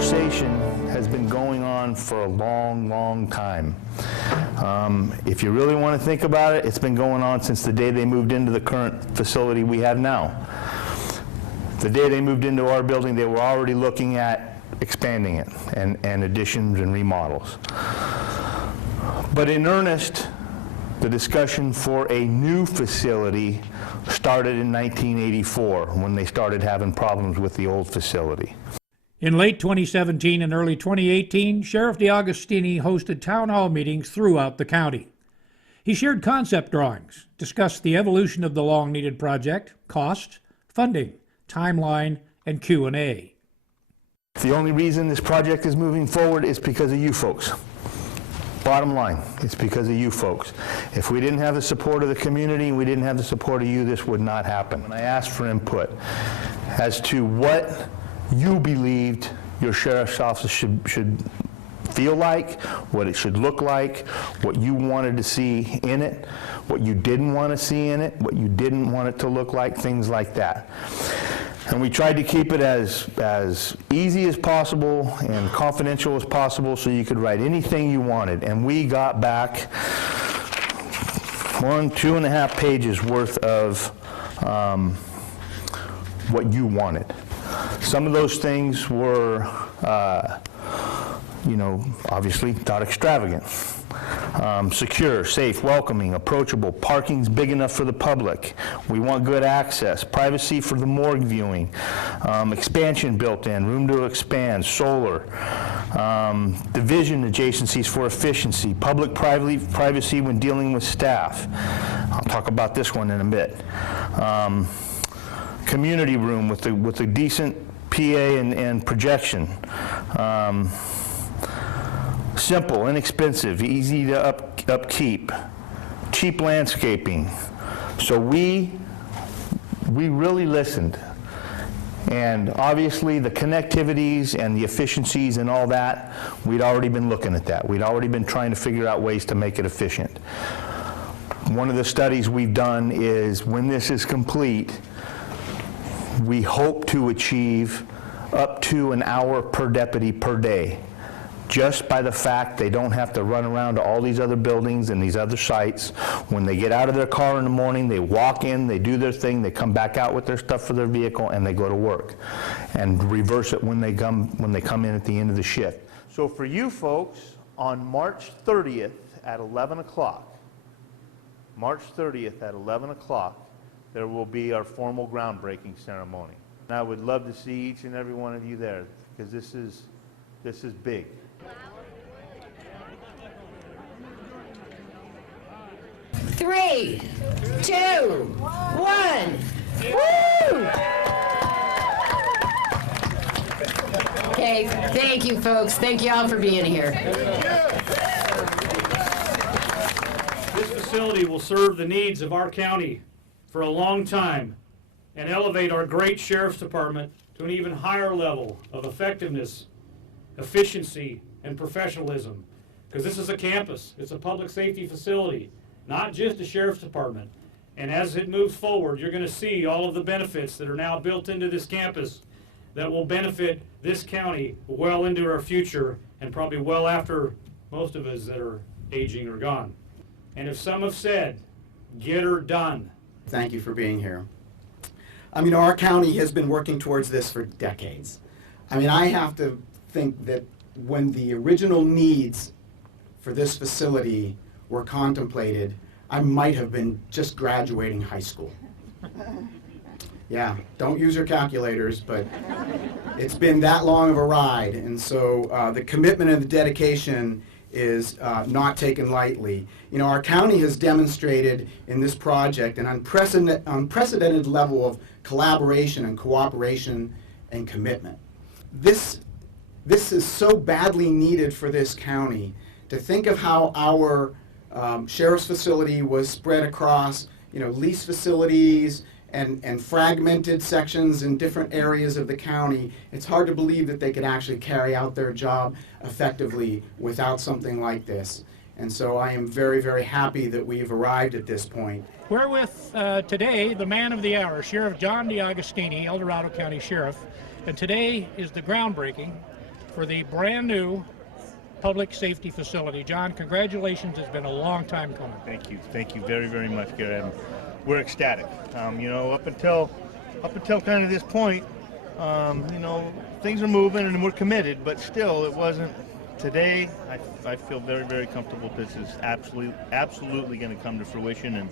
conversation has been going on for a long, long time. If you really want to think about it, it's been going on since the day they moved into the current facility we have now. The day they moved into our building, they were already looking at expanding it and additions and remodels. But in earnest, the discussion for a new facility started in 1984 when they started having problems with the old facility. In late 2017 and early 2018, Sheriff DeAugustini hosted town hall meetings throughout the county. He shared concept drawings, discussed the evolution of the long-needed project, cost, funding, timeline, and Q&A. The only reason this project is moving forward is because of you folks. Bottom line, it's because of you folks. If we didn't have the support of the community and we didn't have the support of you, this would not happen. When I asked for input as to what you believed your sheriff's office should feel like, what it should look like, what you wanted to see in it, what you didn't want to see in it, what you didn't want it to look like, things like that. And we tried to keep it as easy as possible and confidential as possible so you could write anything you wanted. And we got back 2.5 pages worth of what you wanted. Some of those things were, obviously not extravagant. Secure, safe, welcoming, approachable, parking's big enough for the public. We want good access, privacy for the morgue viewing, expansion built in, room to expand, solar, division adjacencies for efficiency, public privacy when dealing with staff. I'll talk about this one in a bit. Community room with a decent PA and projection. Simple, inexpensive, easy to upkeep, cheap landscaping. So we really listened. And obviously the connectivities and the efficiencies and all that, we'd already been looking at that. We'd already been trying to figure out ways to make it efficient. One of the studies we've done is when this is complete, we hope to achieve up to an hour per deputy per day, just by the fact they don't have to run around to all these other buildings and these other sites. When they get out of their car in the morning, they walk in, they do their thing, they come back out with their stuff for their vehicle, and they go to work. And reverse it when they come in at the end of the shift. So for you folks, on March 30th at 11 o'clock, March 30th at 11 o'clock, there will be our formal groundbreaking ceremony. And I would love to see each and every one of you there, because this is big. Three, two, one. Woo! Okay, thank you, folks. Thank you all for being here. This facility will serve the needs of our county for a long time and elevate our great sheriff's department to an even higher level of effectiveness, efficiency, and professionalism. Because this is a campus, it's a public safety facility, not just a sheriff's department. And as it moves forward, you're going to see all of the benefits that are now built into this campus that will benefit this county well into our future and probably well after most of us that are aging are gone. And if some have said, get her done. Thank you for being here. Our county has been working towards this for decades. I have to think that when the original needs for this facility were contemplated, I might have been just graduating high school. Yeah, don't use your calculators, but it's been that long of a ride, and so the commitment and the dedication is not taken lightly. Our county has demonstrated in this project an unprecedented level of collaboration and cooperation and commitment. This is so badly needed for this county. To think of how our sheriff's facility was spread across, lease facilities and fragmented sections in different areas of the county, it's hard to believe that they could actually carry out their job effectively without something like this. And so I am very, very happy that we've arrived at this point. We're with today the man of the hour, Sheriff John DeAugustini, El Dorado County Sheriff, and today is the groundbreaking for the brand new public safety facility. John, congratulations. It's been a long time coming. Thank you very, very much, Gary. We're ecstatic. Up until kind of this point, things are moving and we're committed, but still, it wasn't. Today, I feel very, very comfortable. This is absolutely going to come to fruition, and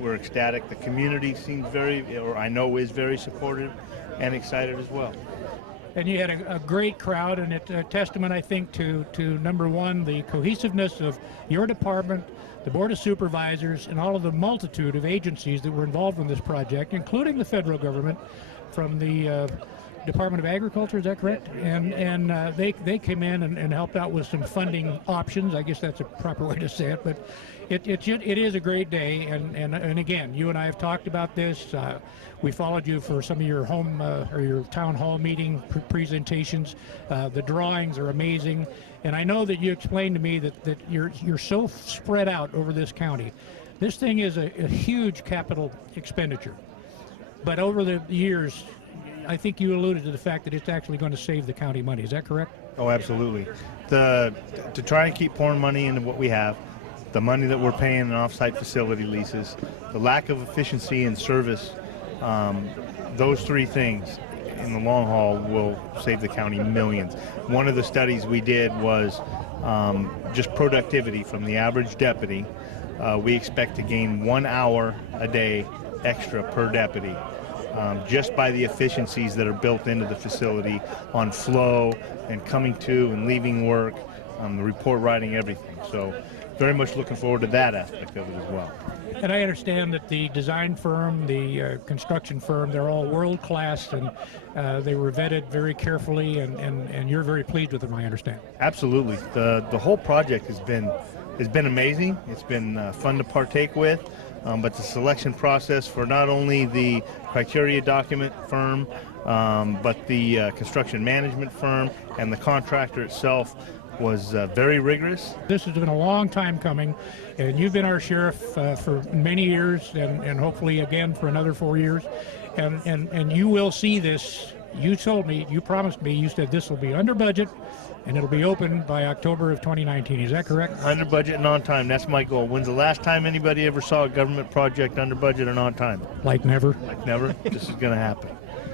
we're ecstatic. The community seems I know is very supportive and excited as well. And you had a great crowd, and it's a testament, I think, to number one, the cohesiveness of your department, the Board of Supervisors, and all of the multitude of agencies that were involved in this project, including the federal government, from the Department of Agriculture, is that correct? And they came in and helped out with some funding options. I guess that's a proper way to say it, but it is a great day. And again, you and I have talked about this. We followed you for some of your home or your town hall meeting presentations. The drawings are amazing, and I know that you explained to me that you're so spread out over this county. This thing is a huge capital expenditure, but over the years, I think you alluded to the fact that it's actually going to save the county money. Is that correct? Oh, absolutely. To try and keep pouring money into what we have, the money that we're paying in off-site facility leases, the lack of efficiency and service, those three things in the long haul will save the county millions. One of the studies we did was just productivity from the average deputy. We expect to gain 1 hour a day extra per deputy. Just by the efficiencies that are built into the facility on flow and coming to and leaving work, the report writing, everything. So very much looking forward to that aspect of it as well. And I understand that the design firm, the construction firm, they're all world-class, and they were vetted very carefully, and you're very pleased with them, I understand. Absolutely. The whole project has been amazing. It's been fun to partake with. But the selection process for not only the criteria document firm, but the construction management firm and the contractor itself was very rigorous. This has been a long time coming, and you've been our sheriff for many years, and hopefully again for another 4 years. And you will see this. You told me, you promised me, you said this will be under budget, and it'll be open by October of 2019. Is that correct? Under budget and on time. That's my goal. When's the last time anybody ever saw a government project under budget and on time? Like never? Like never. This is going to happen.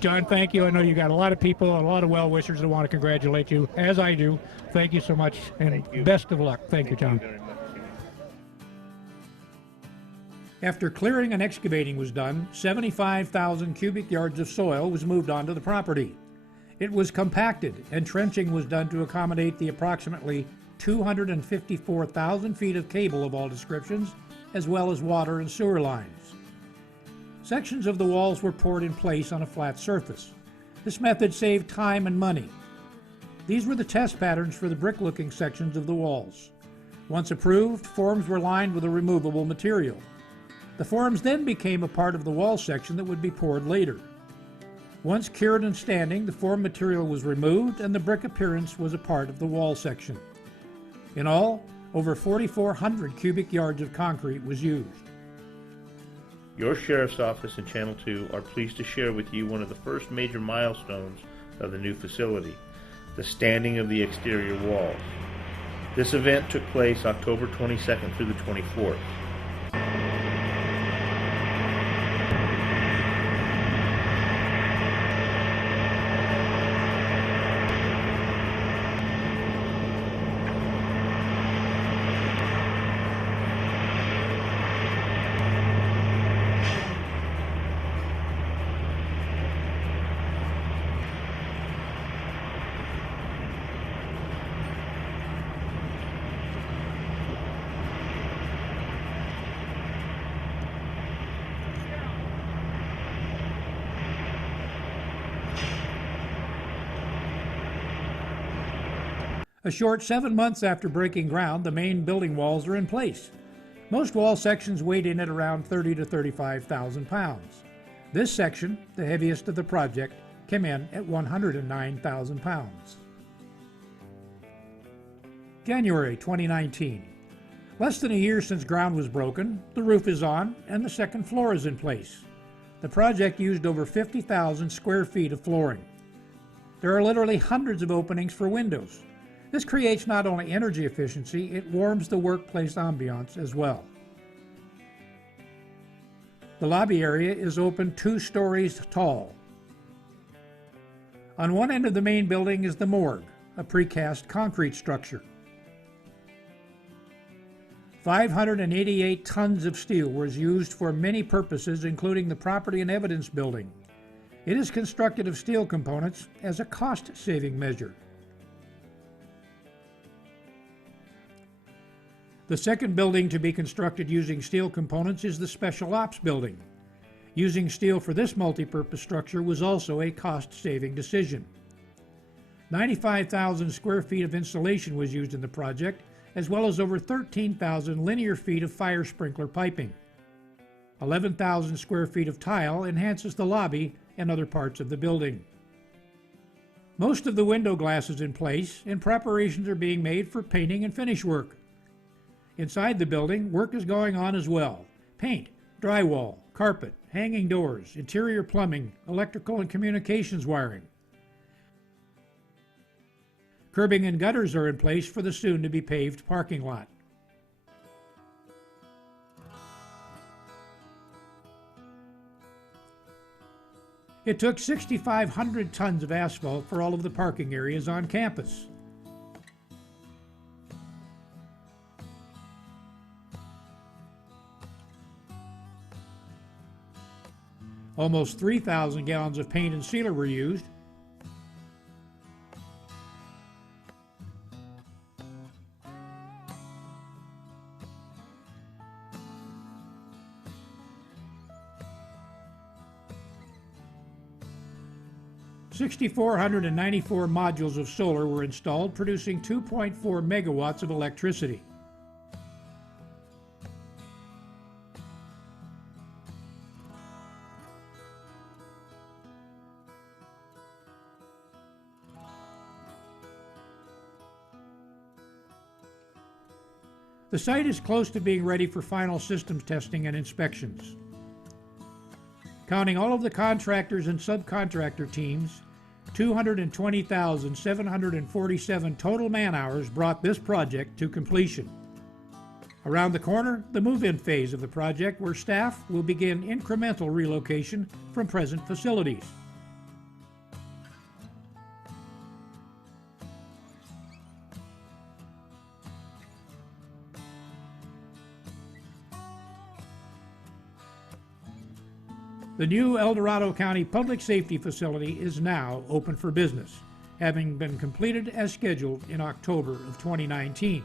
John, thank you. I know you got a lot of people, a lot of well-wishers that want to congratulate you, as I do. Thank you so much, and best of luck. Thank you, John. Very much. After clearing and excavating was done, 75,000 cubic yards of soil was moved onto the property. It was compacted, and trenching was done to accommodate the approximately 254,000 feet of cable of all descriptions, as well as water and sewer lines. Sections of the walls were poured in place on a flat surface. This method saved time and money. These were the test patterns for the brick-looking sections of the walls. Once approved, forms were lined with a removable material. The forms then became a part of the wall section that would be poured later. Once cured and standing, the form material was removed and the brick appearance was a part of the wall section. In all, over 4,400 cubic yards of concrete was used. Your Sheriff's Office and Channel 2 are pleased to share with you one of the first major milestones of the new facility, the standing of the exterior walls. This event took place October 22nd through the 24th. A short 7 months after breaking ground, the main building walls are in place. Most wall sections weighed in at around 30 to 35,000 pounds. This section, the heaviest of the project, came in at 109,000 pounds. January 2019. Less than a year since ground was broken, the roof is on and the second floor is in place. The project used over 50,000 square feet of flooring. There are literally hundreds of openings for windows. This creates not only energy efficiency, it warms the workplace ambiance as well. The lobby area is open 2 stories tall. On one end of the main building is the morgue, a precast concrete structure. 588 tons of steel was used for many purposes, including the property and evidence building. It is constructed of steel components as a cost-saving measure. The second building to be constructed using steel components is the Special Ops building. Using steel for this multi-purpose structure was also a cost-saving decision. 95,000 square feet of insulation was used in the project, as well as over 13,000 linear feet of fire sprinkler piping. 11,000 square feet of tile enhances the lobby and other parts of the building. Most of the window glass is in place, and preparations are being made for painting and finish work. Inside the building, work is going on as well. Paint, drywall, carpet, hanging doors, interior plumbing, electrical and communications wiring. Curbing and gutters are in place for the soon-to-be paved parking lot. It took 6,500 tons of asphalt for all of the parking areas on campus. Almost 3,000 gallons of paint and sealer were used. $6,494 modules of solar were installed, producing 2.4 megawatts of electricity. The site is close to being ready for final systems testing and inspections. Counting all of the contractors and subcontractor teams, 220,747 total man-hours brought this project to completion. Around the corner, the move-in phase of the project, where staff will begin incremental relocation from present facilities. The new El Dorado County Public Safety Facility is now open for business, having been completed as scheduled in October of 2019.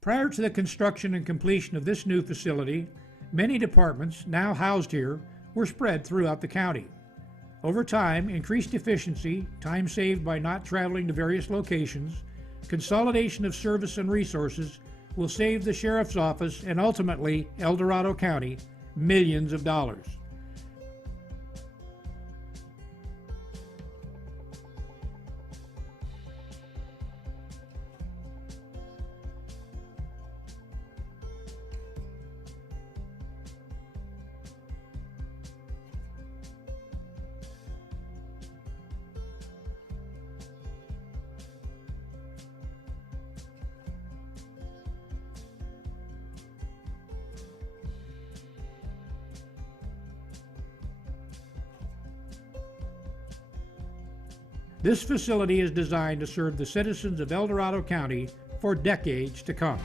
Prior to the construction and completion of this new facility, many departments now housed here were spread throughout the county. Over time, increased efficiency, time saved by not traveling to various locations, consolidation of service and resources will save the Sheriff's Office and ultimately El Dorado County millions of dollars. This facility is designed to serve the citizens of El Dorado County for decades to come.